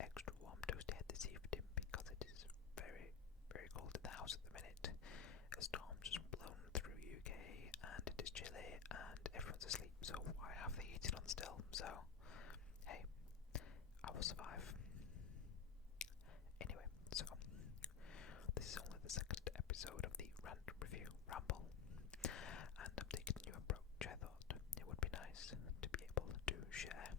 extra warm toasty head this evening because it is very, very cold in the house at the minute. A storm's just blown through UK and it is chilly and everyone's asleep, so I have the heating on still, so hey, I will survive. Anyway, so this is only the second episode of the Random Review Ramble, and I'm taking a new approach. I thought it would be nice to be able to share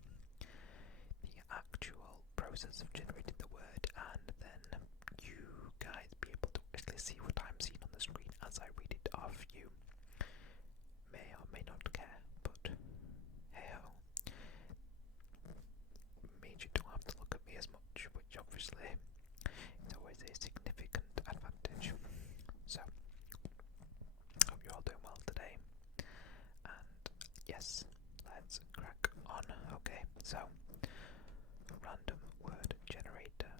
the actual process of generating the word, and then you guys be able to actually see what I'm seeing on the screen as I read it off. You may or may not care, but hey ho, means you don't have to look at me as much, which obviously is always a significant advantage. So, hope you're all doing well today, and yes, let's crack on. Okay, so random word generator.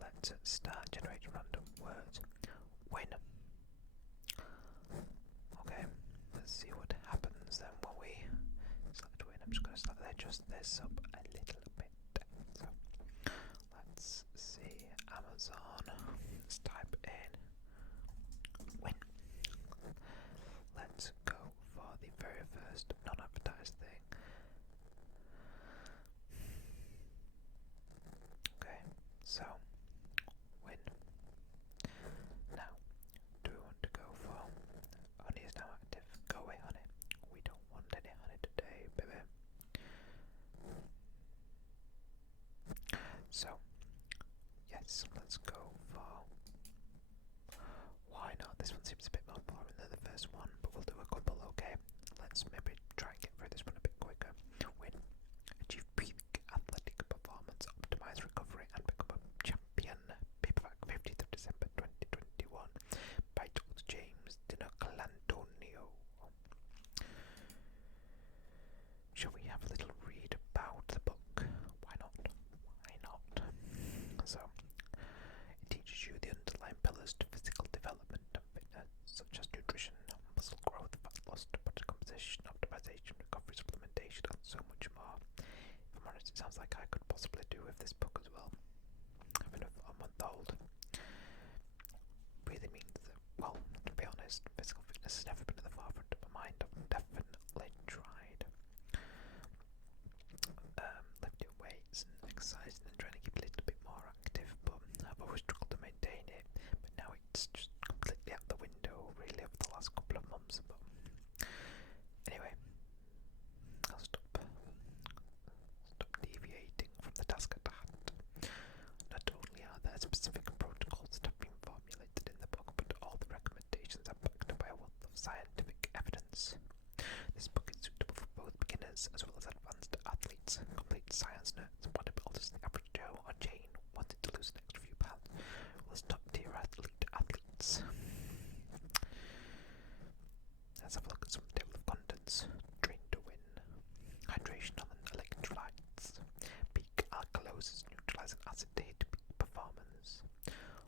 Let's start generating random words. Win. Okay, let's see what happens then when we select win. I'm just going to adjust this up a little bit. So let's see, Amazon. Let's type in win. Let's go for the very first non-advertised thing. Okay, so win. Now, do we want to go for honey is now active? Go away, honey. We don't want any honey today, baby. So, yes, let's go for. Why not? This one seems a bit more boring than the first one, but we'll do a couple, okay? Let's maybe try and get through this one a bit quicker. Win. Achieve peak athletic performance, optimize recovery, and become a champion. Paperback, 15th of December 2021 by Dr. James Dinocalantonio. Shall we have a little read about the book? Why not? Why not? So, it teaches you the underlying pillars to physical development and fitness, such as nutrition, muscle growth, fat loss, body composition, optimization, recovery, supplementation, and so much more. If I'm honest, it sounds like I could possibly do with this book as well. Having a month-old really means that, well, to be honest, physical fitness has never been at the forefront of my mind. I've definitely tried lifting weights and exercising and trying to keep a little bit more active, but I've always struggled to maintain it. But now it's just completely out the window, really, over the last couple of months. But anyway, I'll stop deviating from the task at hand. Not only are there specific protocols that have been formulated in the book, but all the recommendations are backed by a wealth of scientific evidence. This book is suitable for both beginners as well as advanced athletes, complete science nerds, bodybuilders, the average Joe or Jane wanted to lose an extra few pounds, as top-tier athletes. Let's have a look at some table of contents. Train to win. Hydration and electrolytes. Peak alkalosis neutralizing acid to hit peak performance.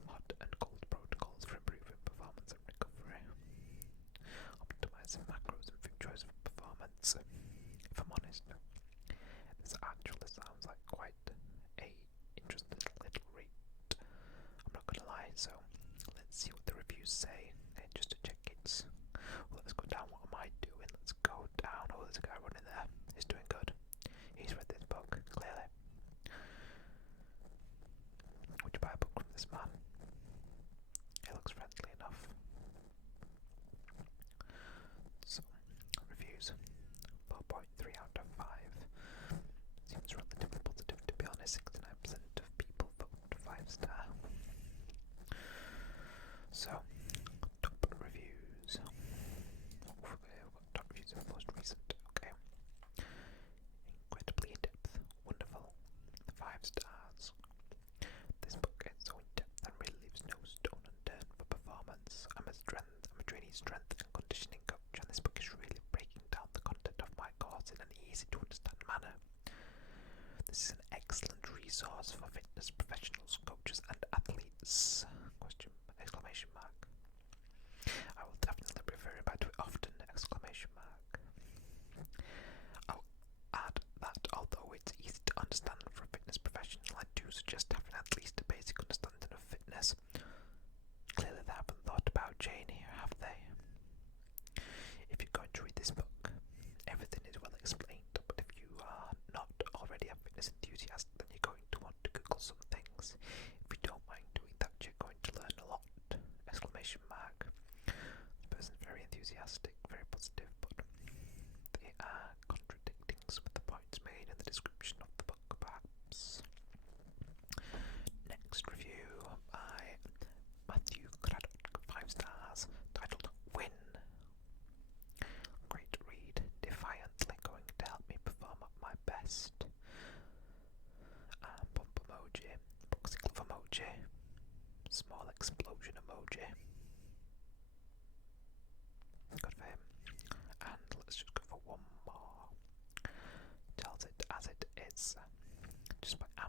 Hot and cold protocols for improving performance and recovery. Optimizing macros and food choice for performance. If I'm honest, this actually sounds like quite a interesting little read. I'm not gonna lie, so let's see what the reviews say. Okay, just to check it's. Well, let's go down. What am I doing? Let's go down. Oh, there's a guy running there. He's doing good. He's read this book, clearly. Would you buy a book from this man? He looks friendly enough. So, reviews. 4.3 out of 5. Seems relatively positive, to be honest. 69% of people vote 5-star. So,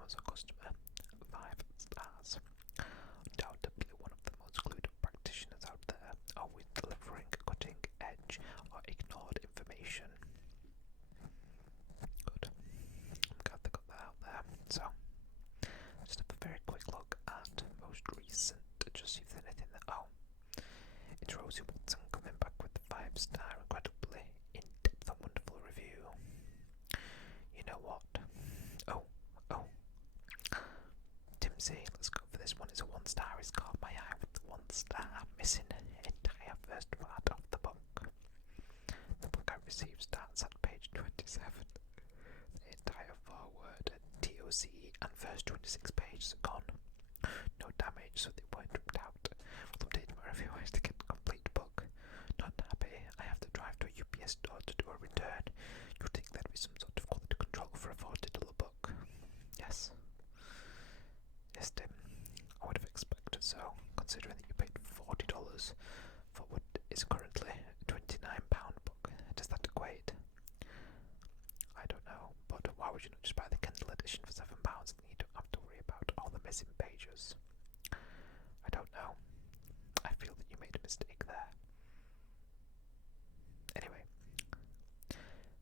Amazon customer, 5 stars. Undoubtedly one of the most clued practitioners out there, always delivering cutting edge or ignored information. Good. I'm glad they got that out there. So, just have a very quick look at most recent, just see if there's anything that. Oh, it's Rosie Watson coming back with the 5-star, incredibly in-depth and wonderful review. You know what? Oh. Tim C, let's go for this one. It's a 1-star. It's caught my eye with the 1-star, missing an entire first part of the book. The book I received starts at page 27. The entire forward, TOC, and first 26 pages are gone. No damage, so they weren't ripped out. Will update my review to get a complete book. Not happy. I have to drive to a UPS store to do a return. You'd think there'd be some sort of quality control for a $40 book. Yes. Yes, Tim. I would have expected so, considering that you paid $40 for what is currently a £29 book. Does that equate? I don't know, but why would you not just buy the Kindle edition for £7 and you don't have to worry about all the missing pages? I don't know. I feel that you made a mistake there. Anyway,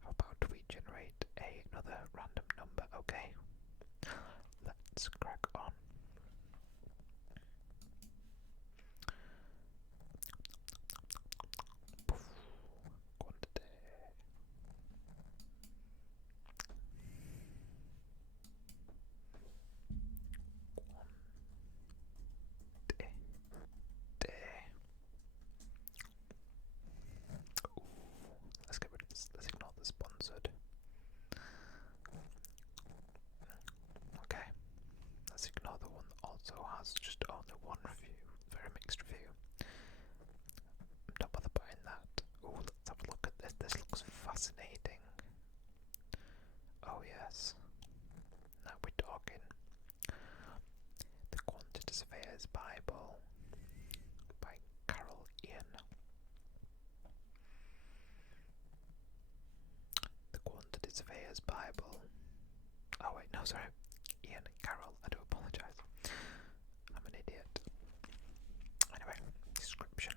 how about we generate another random number, okay? Let's crack on. Quantity. Let's get rid of this. Let's ignore the sponsored. Okay. Let's ignore the one that also has just only one review. Very mixed review. Don't bother buying that. Oh, let's have a look at this. This looks fascinating. Oh yes. Now we're talking. The Quantity Surveyor's Bible by Carol Ian. The Quantity Surveyor's Bible. Oh wait, no, sorry. Ian and Carol, I do apologise. I'm an idiot. Anyway, description.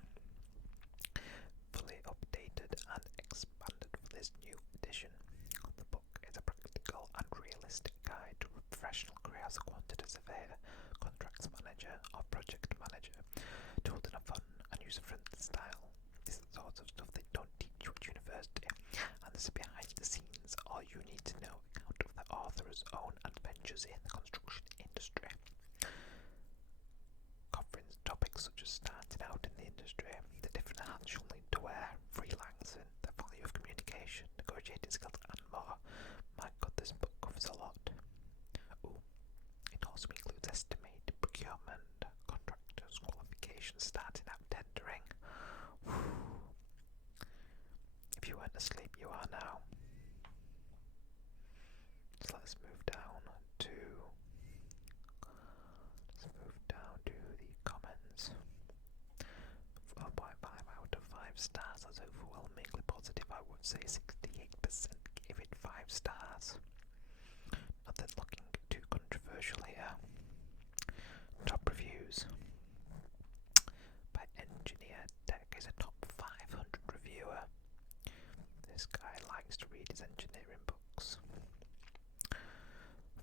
Fully updated and expanded for this new edition. The book is a practical and realistic guide to a professional career as a quantity surveyor, contracts manager, or project manager, told in a fun and user-friendly style. This is the sort of stuff they don't teach you at university, and this is behind the scenes all you need to know account of the author's own adventures in the construction industry. Covering topics such as starting out in the industry, the different hats you'll need to wear, freelancing, the value of communication, negotiating skills, and more. My God, this book covers a lot. Ooh, it also includes estimating, procurement, contractors, qualifications, starting out tendering. Whew. If you weren't asleep, you are now. So let's move down to the comments. 4.5 out of 5 stars. That's overwhelmingly positive. I would say 68% gave it 5 stars. Nothing looking too controversial here. Top reviews by Engineer Tech is a top 500 reviewer. This guy likes to read his engineering books.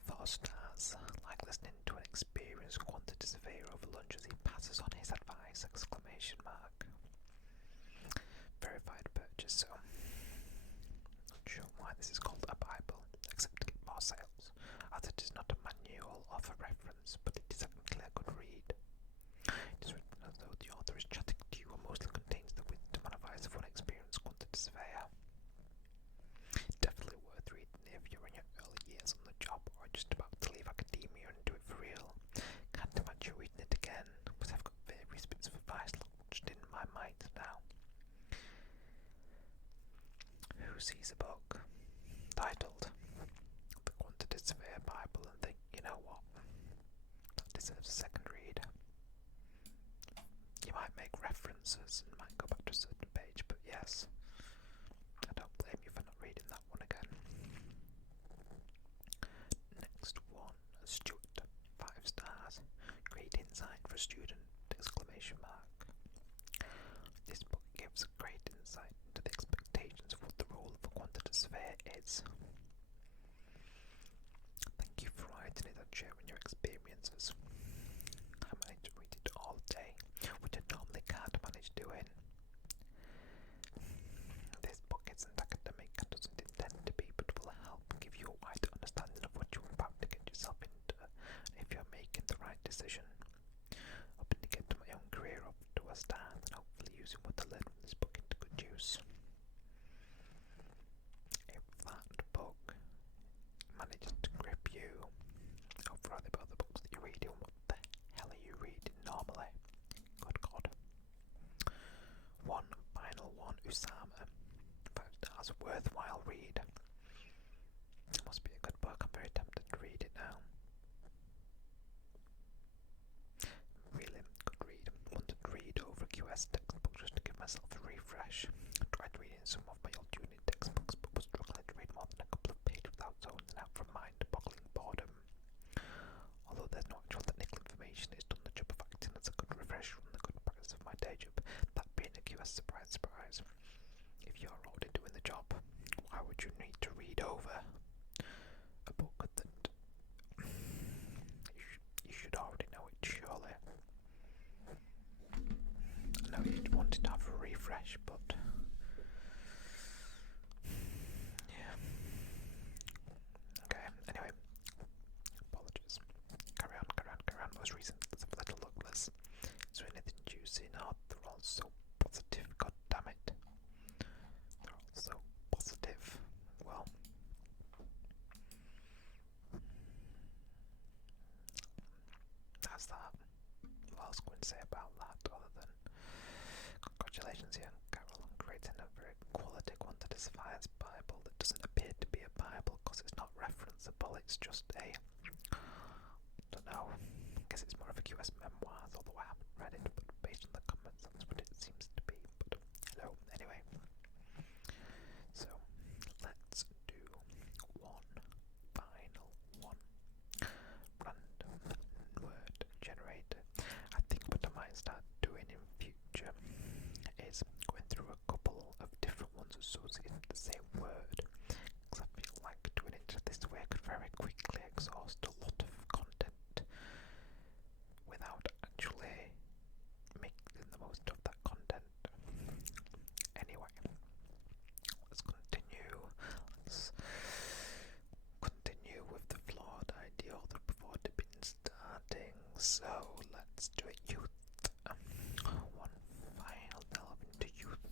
4 stars. Like listening to an experienced quantity surveyor over lunch as he passes on his advice! Exclamation mark. Verified purchase, so not sure why this is called a Bible, except to get more sales, as it is not a manual or a reference, but it is actually a good read. It is written as though the author is chatting to you and mostly contains the wisdom and advice of one experienced quantity surveyor. Definitely worth reading if you're in your early years on the job or just about to leave academia and do it for real. Can't imagine reading it again, but I've got various bits of advice lodged in my mind now. Who sees a book titled The Quantity Surveyor Bible and think, you know what, that deserves a second read? You might make references and might go back to a certain page, but yes, I don't blame you for not reading that one again. Next one, surveyor is. Thank you for writing it and sharing your experiences. I managed to read it all day, which I normally can't manage doing. This book isn't academic and doesn't intend to be, but will help give you a wider understanding of what you're about to get yourself into, and if you're making the right decision. Hoping to get my own career off to a start and hopefully using what I learned from this book into good use. If that book manages to grip you over all the other books that you're reading, what the hell are you reading normally? Good God. One final one, Usama. 5 stars, worthwhile read. It must be a good book. I'm very tempted to read it now. Really good read. Wanted to read over a QS textbook just to give myself a refresh. I tried reading some of my old uni textbooks but was struggling to read more than a couple of pages without zoning out from mind-boggling boredom. Although there's no actual technical information, it's done the job of acting as a good refresher on the good practice of my day job, that being a QS surprise. If you're already doing the job, why would you need to read over a book that you should already know it, surely? I know you wanted to have a refresh, but yeah. Okay, anyway, apologies. Carry on. Most recent, let's have a little look. Is there anything juicy? No, they're all so positive, god damn it. They're all so positive. Well, that's that. What else can we say about that other than congratulations, young Carol, on creating a very quality quantitative Bible that doesn't appear to be a Bible because it's not referenceable, it's just a, I don't know, I guess it's more of a QS memoirs, although I haven't read it, but based on the comments that's what it seems to be. But hello, anyway. So let's do one final one. Random word generator. I think what I might start doing in future is going through a couple of different ones associated with the same word, because I feel like doing it this way I could very quickly exhaust a lot of content without actually making the most of that content. Anyway, let's continue. Let's continue with the flawed idea that before dipping starting. So let's do it, youth. One final delve into youth.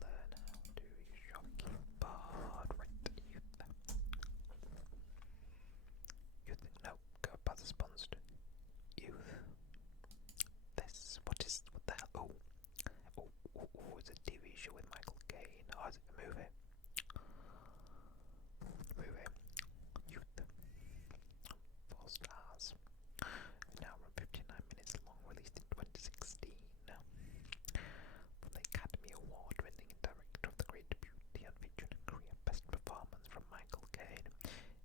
Learn how to use your keyboard. Right, youth. Youth, no, go past the sponsored. Youth. What the hell? Oh, it's a TV show with Michael Caine. Oh, is it a movie? Youth. 4 stars. An hour and 59 minutes long, released in 2016. From the Academy Award-winning director of The Great Beauty and featuring a career best performance from Michael Caine.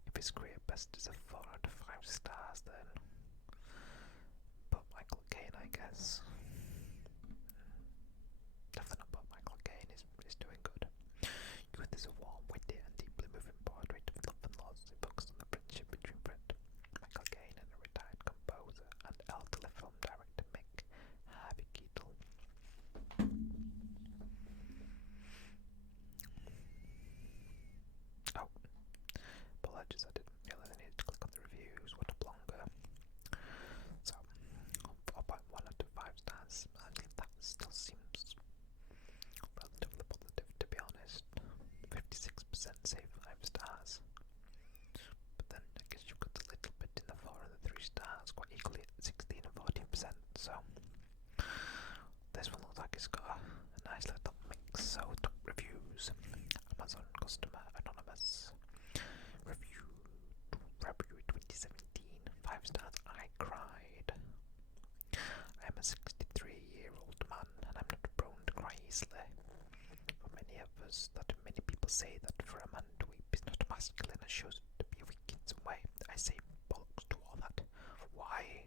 If his career best is a 4 out of 5 stars, then but Michael Caine, I guess. Definitely not, but Michael Caine is doing good. Youth is a warm, witty, and deeply moving portrait of love and loss. It focuses on the friendship between Michael Caine and a retired composer and elderly film director Mick Harvey Keitel. Oh, apologies, I didn't realize I needed to click on the reviews. What a blonger. So, 4.1 out of 5 stars. That still seems relatively positive, to be honest. 56% say 5 stars. But then I guess you've got a little bit in the 4 and the 3 stars, quite equally at 16 and 14%. So, this one looks like it's got a nice little mix. So, top reviews: Amazon customer anonymous review, February 2017, 5 stars. I cried. I am a 63-year-old man and I'm not prone to cry easily. For many of us, many people say that for a man to weep is not masculine and shows to be weak in some way. I say bollocks to all that. Why?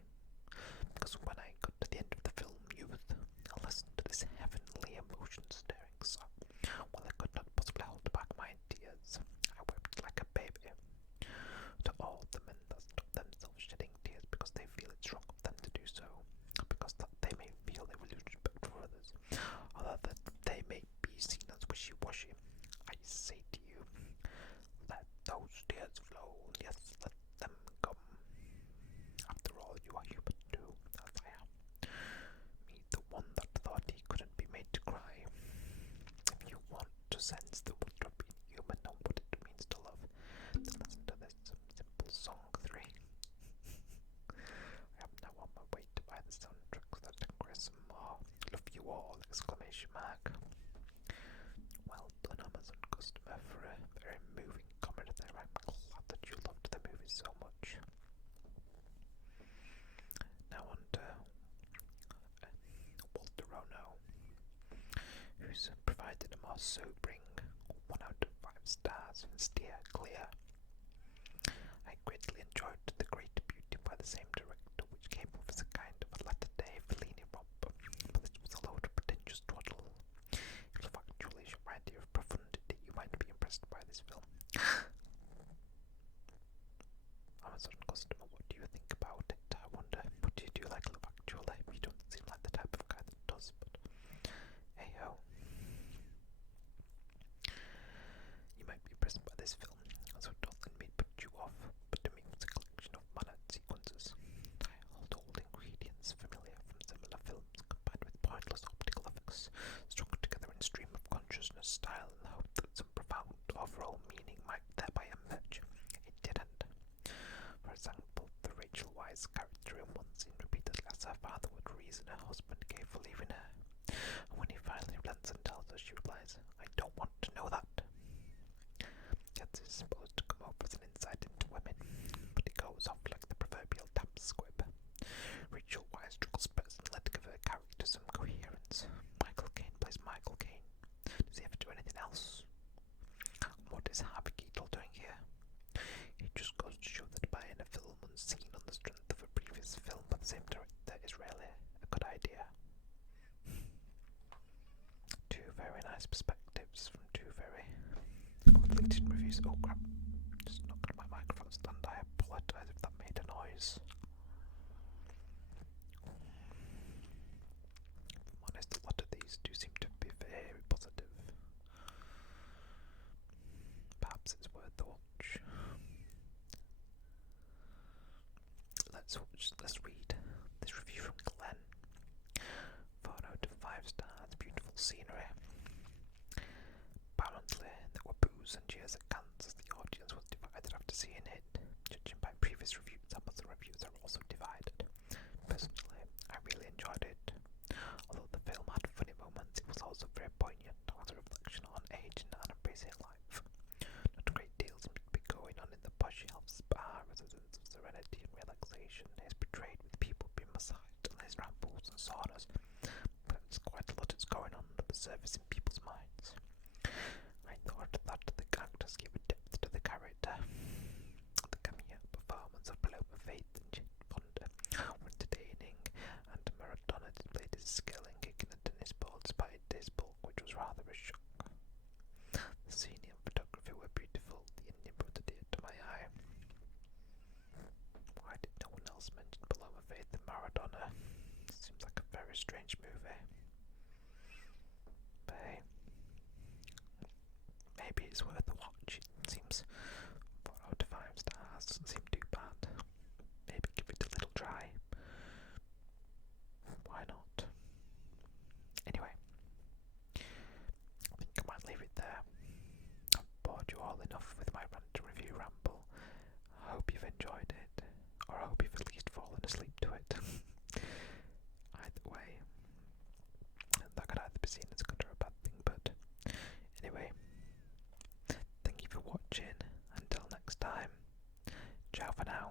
Because when I got to the end of the film Youth, I listened to this heavenly emotion stirring song. While I could not possibly hold wishy-washy. I say to you, let those tears flow, yes, let them come. After all, you are human too, as I am. Me, the one that thought he couldn't be made to cry. If you want to sense the wonder of being human and what it means to love, then listen to this simple song 3. I am now on my way to buy the soundtracks that Chris more. Love you all! Exclamation mark. Well done, Amazon customer, for a very moving comment there. I'm glad that you loved the movie so much. Now on to Walter Rono, who's provided a more sobering 1 out of 5 stars and steer clear. I greatly enjoyed The Great Beauty by the same director, which came off as a kind of a latter-day Fellini romp, but this was a load of pretentious twaddle. If factually your idea of profundity, you might be impressed by this film. Amazon customer, what do you think about it? I wonder, but do you like Love Actually? You don't seem like the type of guy that does, but hey ho. You might be impressed by this film, so don't let me put you off, but to me it's a collection of mannered sequences. Old ingredients familiar from similar films, combined with pointless optical effects, strung together in stream of consciousness style in the hope that some profound overall meaning might thereby emerge. It didn't. For example, the Rachel Weisz character in one scene repeatedly asks her father what reason her husband gave for leaving her, and when he finally relents and tells her, she replies, "I don't want to know that." Yet this is supposed to come over as an insight into women, but it goes off like the proverbial damp squib. Rachel Weisz struggles personally to give her character some coherence. Michael Caine plays Michael Caine. Does he ever do anything else? What is Harvey Keitel doing here? It just goes to show that buying a film unseen on the strength of a previous film by the same director is rarely a good idea. Two very nice perspectives from two very conflicting reviews. Oh crap, just knocked on my microphone stand. I apologise if that made a noise. If I'm honest, a lot of these do seem to be very positive. Perhaps it's worth the watch. Let's read this review from Glenn. 4 out of 5 stars, beautiful scenery. Apparently, there were boos and cheers at Cannes as the audience was divided after seeing it. Judging by previous reviews, Amazon reviews are also divided. Personally, I really enjoyed it. Although the film had funny moments, it was also very poignant as a reflection on age and embracing life. Not a great deal seemed to be going on in the posh elf spa residence of serenity and relaxation. He is portrayed with people being massaged and his rambles and saunas, but there's quite a lot that's going on under the surface in people's minds. I thought that the characters gave a depth to the character. The cameo performance of Paloma Faith and Jane Fonda were entertaining, and Maradona displayed his skill in kicking a tennis ball despite his bulk, which was rather a shock. The scene and photography were beautiful. The Indian brought a tear to my eye. Why did no one else mention Paloma Faith and Maradona? Seems like a very strange movie. But hey, maybe it's worth a watch. It seems 4 out of 5 stars doesn't seem too bad. Maybe give it a little try. Why not? Anyway, I think I might leave it there. I've bored you all enough with my rant to review Ramble. I hope you've enjoyed it, or I hope you've at least fallen asleep to it. Either way, that could either be seen as a good or a bad thing, but anyway, thank you for watching. Until next time, ciao for now.